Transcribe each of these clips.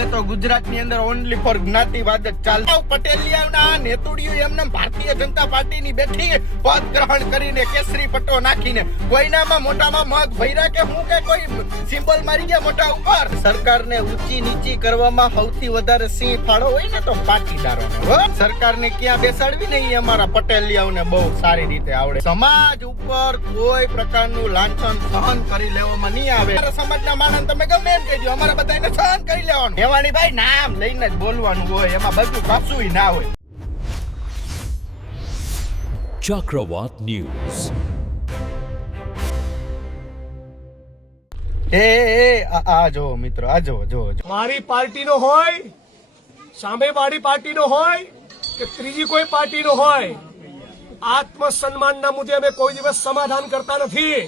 હવે તો ગુજરાતની અંદર ઓનલી ફોર જ્ઞાતિવાદ જ ચાલતો. પટેલિયાના નેતુડીઓ એમને ભારતીય જનતા પાર્ટીની બેઠી પદ ગ્રહણ કરીને કેસરી પટ્ટો નાખીને કોઈનામાં મોટામાં મગ ભૈરા કે હું કે કોઈ સિમ્બોલ મારી ગયા મોટા ઉપર. સરકારને ઊંચી નીચી કરવામાં સૌથી વધારે સિંહ ફાળો હોય ને તો પાટીદારોનો. સરકારને ક્યાં બેસાડવી ને એ અમારા પટેલિયાઓને બહુ સારી રીતે આવડે. સમાજ ઉપર કોઈ પ્રકારનું લાંછન સહન કરી લેવામાં નહીં આવે. સમાજના માણસ તમે ગમે એમ કહેજો, અમારા બધાને સહન કરી લેવાનું. હેવાણી ભાઈ નામ લઈને જ બોલવાનું હોય, એમાં બધું પાછું ના હોય. Chakrawatt News. આ જો મિત્રો, આ જો મારી પાર્ટીનો હોય, સામે વાળી પાર્ટીનો હોય કે ત્રીજી કોઈ પાર્ટીનો હોય, આત્મસન્માનના મુદ્દે અમે કોઈ દિવસ સમાધાન કરતા નથી.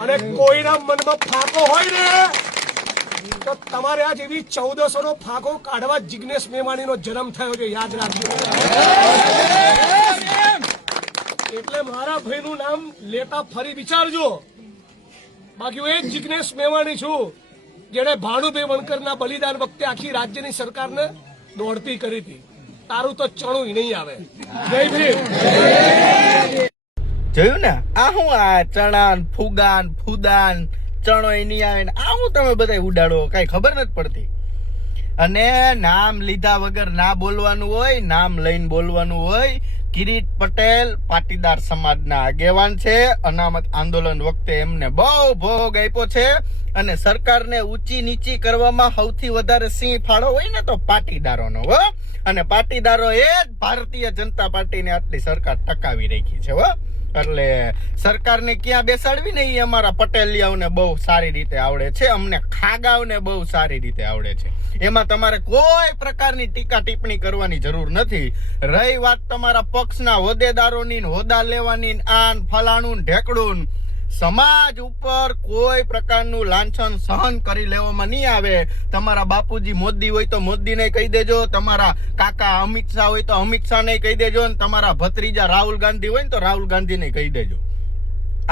અને કોઈના મનમાં ફાંકો હોય ને તો તમારે આ જેવી 1400 નો ફાંકો કાઢવા જિગ્નેશ મેવાણીનો જન્મ થયો છે, યાદ રાખજો. એટલે મારા ભાઈનું નામ લેતા ફરી વિચારજો. બાકી હું એ જ જિગ્નેશ મેવાણી છું જેને ભાનુભાઈ વણકરના બલિદાન વખતે આખી રાજ્યની સરકારને દોડતી કરી હતી. તારું તો ચણું નહીં આવે. જય ભીમ. જોયું ને આ હું આ ચણાન ફુગાન ફુદાન ચણો નહીં આવે ને આ હું તમે બધા ઉડાડો, કઈ ખબર નથી પડતી. અને નામ લીધા વગર ના બોલવાનું હોય, નામ લઈને બોલવાનું હોય. કિરીટ પટેલ પાટીદાર સમાજના આગેવાન છે. અનામત આંદોલન વખતે એમને બહુ ભોગ આપ્યો છે. અને સરકારને ઊંચી નીચી કરવામાં સૌથી વધારે સિંહ ફાળો હોય ને તો પાટીદારોનો. અને પાટીદારો એ જ ભારતીય જનતા પાર્ટીને આટલી સરકાર ટકાવી રાખી છે. એટલે સરકારને ક્યાં બેસાડવી ને એ અમારા પટેલિયાઓને બહુ સારી રીતે આવડે છે. અમને ખાગાઓને બહુ સારી રીતે આવડે છે. એમાં તમારે કોઈ પ્રકારની ટીકા ટિપ્પણી કરવાની જરૂર નથી. રહી વાત તમારા પક્ષના હોદ્દેદારોની, હોદ્દા લેવાની, આન ફલાણું ઢેકડું, સમાજ ઉપર કોઈ પ્રકારનું લાંછન સહન કરી લેવામાં નહીં આવે. તમારા બાપુજી મોદી હોય તો મોદીને કહી દેજો, તમારા કાકા અમિત શાહ હોય તો અમિત શાહને કહી દેજો, અને તમારા ભત્રીજા રાહુલ ગાંધી હોય ને તો રાહુલ ગાંધીને કહી દેજો.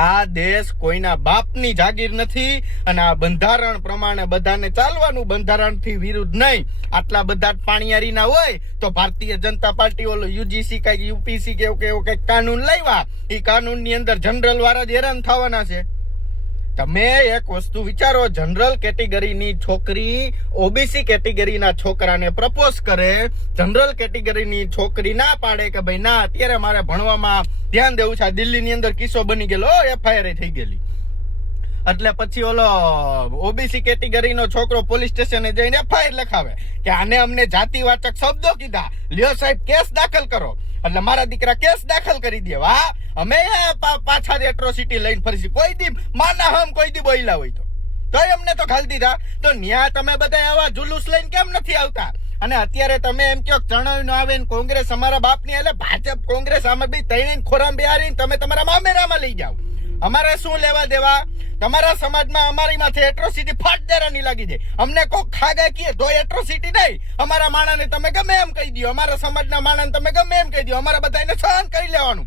આ દેશ કોઈના બાપની જાગીર નથી. અને આ બંધારણ પ્રમાણે બધાને ચાલવાનું, બંધારણથી વિરુદ્ધ નહીં. આટલા બધા પાણીયારીના હોય તો ભારતીય જનતા પાર્ટી ઓલો યુજીસી કઈક યુપીસી કે એવું કઈક કાનૂન લાવ્યા. એ કાનૂનની અંદર જનરલ વાળા જ હેરાન થવાના છે. તમે એક વસ્તુ વિચારો, જનરલ કેટેગરીની છોકરી ઓબીસી કેટેગરીના છોકરાને પ્રપોઝ કરે, જનરલ કેટેગરીની છોકરી ના પાડે કે ભાઈ ના અત્યારે મારે ભણવામાં ધ્યાન દેવું છે. દિલ્હીની અંદર કિસ્સો બની ગયેલો, એફઆઈઆર થઈ ગયેલી. એટલે પછી ઓલો ઓબીસી કેટેગરીનો છોકરો પોલીસ સ્ટેશને જઈને એફઆઈઆર લખાવે કે આને અમને જાતિવાચક શબ્દો કીધા, લ્યો સાહેબ કેસ દાખલ કરો. એટલે મારા દીકરા કેસ દાખલ કરી દે. વાહ, અમે પાછા એટ્રોસિટી લઈને ફરીશું. કોઈ દી માના હમ કોઈ દી બોલ્યા હોય તો અમને તો ખાલી દીધા. તો ન્યા તમે બધા આવા જુલુસ લઈને કેમ નથી આવતા? અને અત્યારે તમે એમ કહો ચણાવ નો આવે ને કોંગ્રેસ અમારા બાપની, એટલે ભાજપ કોંગ્રેસ આમાં બી તૈણી ખોરામ બેહારીને તમે તમારા મામેરામાં લઈ જાઓ. અમારે શું લેવા દેવા? તમારા સમાજમાં અમારી માથે એટ્રોસિટી ફાટ દેરાની લાગી જાય. અમને કોઈ ખાગા કીએ તો એટ્રોસિટી નહીં. અમારા માણસને તમે ગમે એમ કહી દો, અમારા સમાજના માણસને તમે ગમે એમ કહી દો, અમારા બધાને સહન કરી લેવાનું.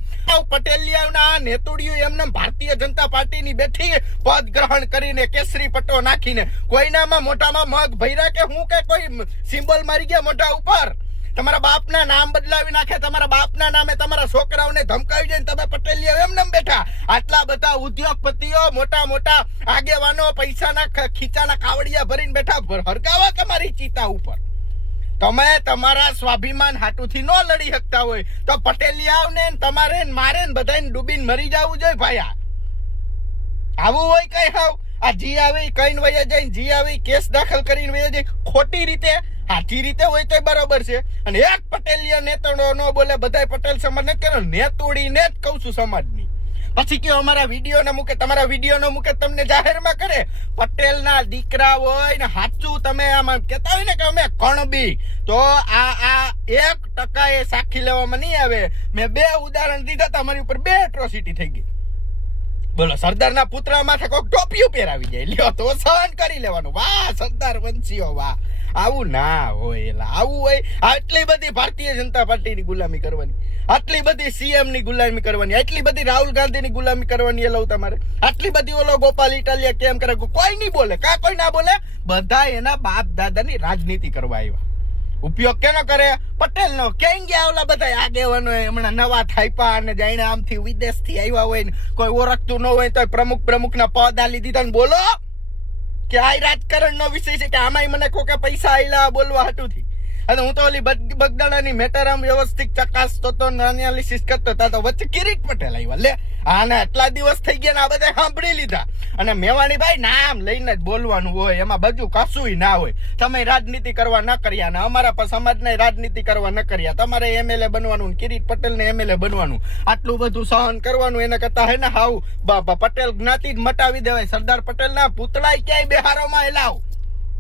પટેલિયાના નેતુડીઓ એમને ભારતીય જનતા પાર્ટીની બેઠી પદ ગ્રહણ કરીને કેસરી પટ્ટો નાખીને કોઈનામાં મોટામાં મગ ભૈરા કે હું કે કોઈ સિમ્બોલ મારી ગયા મોટા ઉપર. તમારા બાપના નામ બદલાવી નાખે, તમારા બાપના નામે તમારા છોકરાઓને ધમકાવી જાય. તમે પટેલિયા એમને બેઠા. આટલા બધા ઉદ્યોગપતિઓ, મોટા મોટા આગેવાનો, પૈસાના ખીચાના કાવડિયા ભરીને બેઠા, હરગાવા તમારી ચિતા ઉપર. તમે તમારા સ્વાભિમાન હાટુથી ન લડી શકતા હોય તો પટેલિયાઓને તમારે મારે બધાને ડૂબીને મરી જવું જોઈએ ભાયા. આવું હોય કઈ હાવ? આ જી આવી કઈ વયા જાય, જી આવી કેસ દાખલ કરીને વયા જાય. ખોટી રીતે, સાચી રીતે હોય તો બરોબર છે. અને એક પટેલિયા નેતણો ન બોલે, બધા પટેલ સમાજ ને કરો નેતોડીને જ કઉ છું સમાજની. પછી કયો અમારા વિડીયો ને મૂકે, તમારા વિડીયો નો મૂકે, તમને જાહેરમાં કરે. પટેલના દીકરા હોય ને સાચું તમે આમાં કહેતા હોય ને કે અમે કણબી, તો આ 1% એ સાખી લેવામાં નહીં આવે. મેં 2 ઉદાહરણ દીધા, તમારી ઉપર 2 એટ્રોસિટી થઈ ગઈ. બોલો, સરદારના પુતળા માથે કોઈક ટોપિયું પહેરાવી જાય, લ્યો તો સહન કરી લેવાનું. વાહ સરદાર વંશીઓ વાહ. આવું ના હોય. એલા આવું હોય આટલી બધી ભારતીય જનતા પાર્ટીની ગુલામી કરવાની, આટલી બધી સીએમ ની ગુલામી કરવાની, આટલી બધી રાહુલ ગાંધીની ગુલામી કરવાની. એલા તમારે આટલી બધી ઓલો ગોપાલ ઇટાલિયા કેમ કરે, કોઈ નહીં બોલે, કોઈ ના બોલે. બધા એના બાપ દાદાની રાજનીતિ કરવા આવ્યા. ઉપયોગ કેનો કરે? પટેલ નો. ક્યાં ગયા ઓલા બધા આગેવાનો હમણાં નવા થાયપા અને જાણે આમથી વિદેશ થી આવ્યા હોય ને કોઈ ઓળખતું ન હોય તો પ્રમુખ ના પદ આલી દીધા ને બોલો કે આ રાજકારણ નો વિષય છે કે આમાંય મને કોકે પૈસા આયલા બોલવા હાટુથી. અને હું તો ઓલી બગદાણાની મેટરામ વ્યવસ્થિત ચકાસતો તો એનાલિસિસ કરતો તો વચ્ચે કિરીટ પટેલ આવ્યા. લે આને આટલા દિવસ થઈ ગયા ને આ બધા સાંભળી લીધા. અને મેવાણી ભાઈ નામ લઈને જ બોલવાનું હોય, એમાં બધું કશુંય ના હોય. તમે રાજનીતિ કરવા ન કર્યા ને અમારા પર સમાજને રાજનીતિ કરવા ન કર્યા. તમારે એમએલએ બનવાનું, કિરીટ પટેલ ને એમએલએ બનવાનું, આટલું બધું સહન કરવાનું. એને કરતા હે ને હાવ પટેલ જ્ઞાતિ જ મટાવી દેવાય. સરદાર પટેલ ના પૂતળા ક્યાંય બિહારોમાં એલાવ.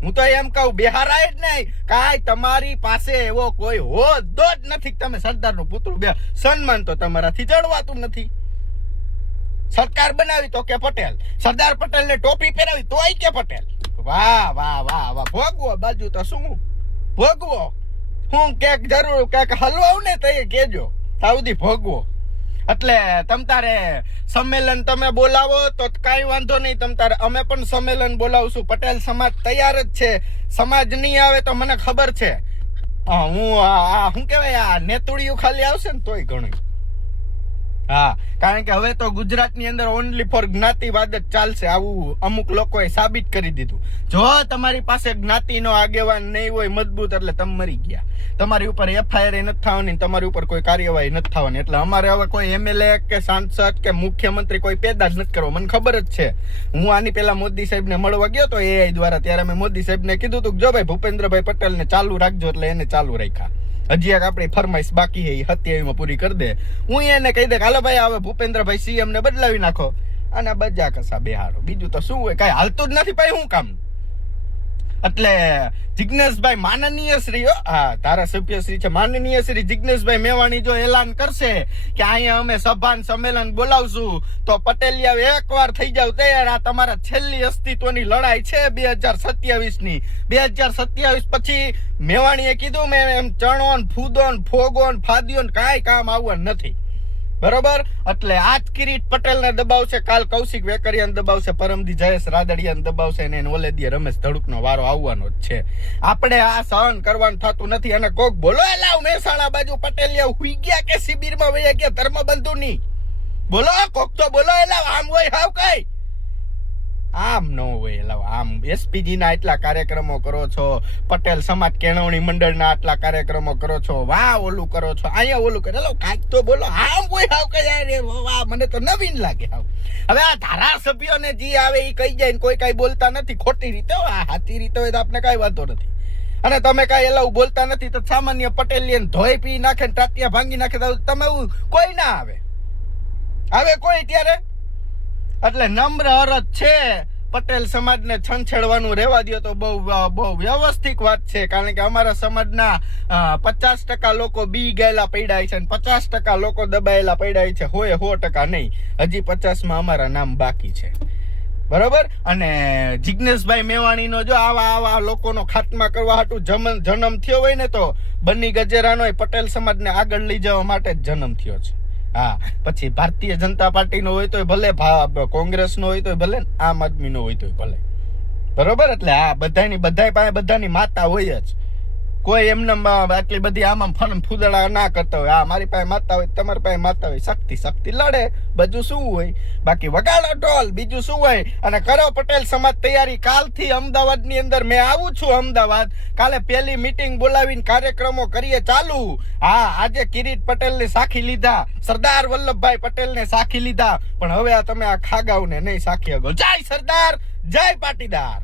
હું તો એમ કહું બિહારાય જ નહીં. કાંઈ તમારી પાસે એવો કોઈ હોદ્દો જ નથી કે તમે સરદાર નું પુતળું બે. સન્માન તો તમારાથી જળવાતું નથી. સરકાર બનાવી તો કે પટેલ, સરદાર પટેલ ને ટોપી પહેરાવી તોય કે પટેલ. વાહ વાહ વાહ વાહ. ભોગવો બાજુ તો શું ભોગવો. હું ક્યાંક જરૂર ક્યાંક હલવાવું ને તો એ કેજો તાવથી ભોગવો. એટલે તમ તારે સંમેલન તમે બોલાવો તો કઈ વાંધો નહીં. તમ તારે અમે પણ સંમેલન બોલાવશું. પટેલ સમાજ તૈયાર જ છે. સમાજ નહીં આવે તો મને ખબર છે. હું શું કહેવાય આ નેતુડિયું ખાલી આવશે ને તોય ઘણું. હા, કારણ કે હવે તો ગુજરાતની અંદર ઓનલી ફોર જ્ઞાતિવાદ જ ચાલશે. આવું અમુક લોકોએ સાબિત કરી દીધું. જો તમારી પાસે જ્ઞાતિનો આગેવાન નહીં હોય મજબૂત એટલે તમે મરી ગયા. તમારી ઉપર એફઆઈઆર નથી થવાની, તમારી ઉપર કોઈ કાર્યવાહી નથી થવાની. એટલે અમારે હવે કોઈ એમએલએ કે સાંસદ કે મુખ્યમંત્રી કોઈ પેદા જ નથી કરવો. મને ખબર જ છે. હું આની પેલા મોદી સાહેબ ને મળવા ગયો તો એઆઈ દ્વારા, ત્યારે મેં મોદી સાહેબ ને કીધું હતું કે જો ભાઈ ભૂપેન્દ્રભાઈ પટેલ ને ચાલુ રાખજો. એટલે એને ચાલુ રાખ્યા. હજી એક આપણી ફરમાઈશ બાકી છે, 27 માં પૂરી કરી દે. હું એને કહી દે હાલો ભાઈ હવે ભૂપેન્દ્રભાઈ સીએમ ને બદલાવી નાખો અને બજા કસા બેહારો. બીજું તો શું હોય, કઈ હાલતું જ નથી ભાઈ. શું કામ? એટલે જિજ્ઞેશભાઈ માનનીય શ્રી, હા ધારાસભ્ય શ્રી છે માનનીય શ્રી જિજ્ઞેશભાઈ મેવાણી જો એલાન કરશે કે અહીંયા અમે સભા સંમેલન બોલાવશું તો પટેલિયા એકવાર થઈ જાવ તૈયાર. આ તમારા છેલ્લી અસ્તિત્વની લડાઈ છે 2027 ની. 2027 પછી મેવાણીએ કીધું મેં એમ ચણો ને ફૂદો ને ફોગો ને ફાદ્યો ને કાંઈ કામ આવવાનું નથી. બરોબર? એટલે આજ કિરીટ પટેલ ને દબાવશે, કાલ કૌશિક વેકરિયાને દબાવશે, પરમદી જયેશ રાદડિયાને દબાવશે ને ઓલેદીએ રમેશ ધડુકનો વારો આવવાનો જ છે. આપણે આ સહન કરવાનું થતું નથી. અને કોક બોલો એલાવ મહેસાણા બાજુ પટેલિયા હુઈ ગયા કે શિબિરમાં વયા ગયા ધર્મબંધુ ની બોલો. કોક તો બોલો એલાવ. આમ હોય હાવ કઈ આમ ન હોય એલાવ. આમ એસપીજી ના એટલા કાર્યક્રમો કરો છો, પટેલ સમાજ કેળવણી મંડળના આટલા કાર્યક્રમો કરો છો, વાહ ઓલું કરો છો, અહીંયા ઓલું કરે. કાંઈક તો બોલો. આમ કોઈ હાવ કઈ વાહ મને તો નવીન લાગે. હાવ હવે આ ધારાસભ્યોને જે આવે એ કહી જાય ને કોઈ કઈ બોલતા નથી. ખોટી રીતે હોય, સાચી રીતે હોય તો આપણે કઈ વાંધો નથી. અને તમે કઈ એલાવ બોલતા નથી તો સામાન્ય પટેલિયન ધોઈ પી નાખે ને ટાટિયા ભાંગી નાખે તો તમે કોઈ ના આવે. આવે કોઈ ત્યારે? એટલે નમ્ર અરજ છે પટેલ સમાજને છંછેડવાનું રહેવા દો તો બહુ વ્યવસ્થિત વાત છે. કારણ કે અમારા સમાજના 50% લોકો બી ગયેલા પડ્યા છે અને 50% લોકો દબાયેલા પડ્યા છે. 100% નહીં, હજી 50% અમારા નામ બાકી છે. બરોબર? અને જિજ્ઞેશભાઈ મેવાણીનો જો આવા લોકોનો ખાત્મા કરવા હાટુ જન્મ થયો હોય ને તો બન્ની ગજેરાનો પટેલ સમાજને આગળ લઈ જવા માટે જ જન્મ થયો છે. હા, પછી ભારતીય જનતા પાર્ટીનો હોય તો ભલે, કોંગ્રેસનો હોય તો ભલે, આમ આદમીનો હોય તો ભલે. બરોબર? એટલે આ બધાની પાસે બધાની માતા હોય જ. કોઈ એમને આટલી બધી આમાં ફૂદડા ના કરતા હોય. આ મારી પાસે માતા હોય, તમારી પાસે માતા હોય, શક્તિ લડે. બધું શું હોય? બાકી વગાડો ઢોલ, બીજું શું હોય? અને કરો પટેલ સમાજ તૈયારી. કાલથી અમદાવાદ ની અંદર મેં આવું છું. અમદાવાદ કાલે પહેલી મીટિંગ બોલાવીને કાર્યક્રમો કરીએ ચાલુ. હા, આજે કિરીટ પટેલ ને સાખી લીધા, સરદાર વલ્લભભાઈ પટેલ ને સાખી લીધા, પણ હવે આ તમે આ ખાગાવ ને નહીં સાખી શકો. જય સરદાર, જય પાટીદાર.